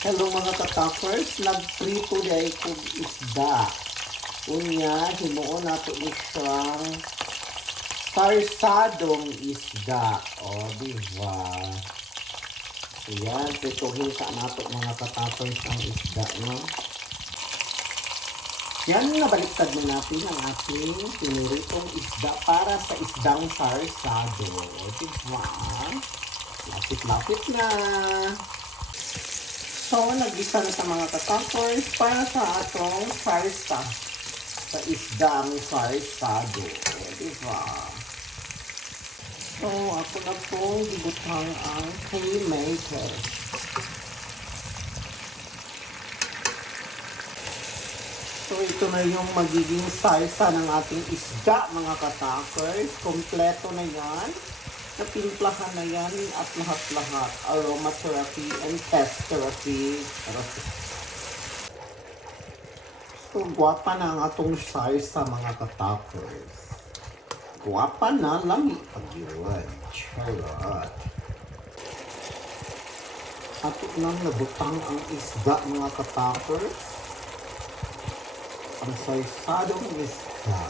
Hello mga katapers, nagprito day kong isda. Unya, himuon nato ni siyang sarsadong isda. O, diba? Ayan, prituhin sa nato mga katapers ang isda, no? Yan, nabaliktad na natin ang ating pinuritong isda para sa isdang sarsado. O, diba? Lapit-lapit na. So, nag-isa na sa mga katapers para sa atong sarsa sa isdang sarsado. Diba? So, ako na pong gibutang ang haymaker. So, ito na yung magiging salsa ng ating isda, mga katapers. Kompleto na yan. Natimplahan na yan at lahat-lahat. Aromatherapy and test therapy. So, guwapa na ang atong salsa, mga katapers. Guwapa na, lami pag-iwan. Charot. Ato nang nabutang ang isda, mga katapers. Ang salsadong isda.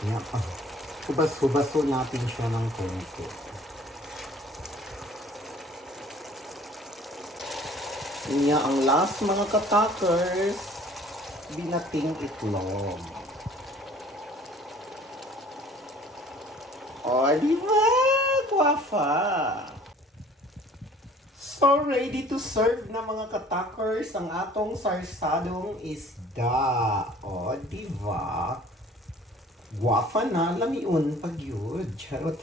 Kaya pa. Hubas-hubaso natin siya ng konti. Niya ang last mga katakers, binating itlog. O, diba? Guwafa! So, ready to serve na mga katakers ang atong sarsadong isda. O, diba? Guwafa na, lamiun pag yun. Charot.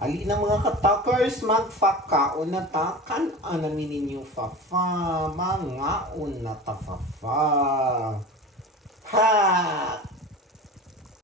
Ali na mga katakers, magfakaon na ta. Kan-anan ninyo fafa. Mangaon na ta fafa. Ha!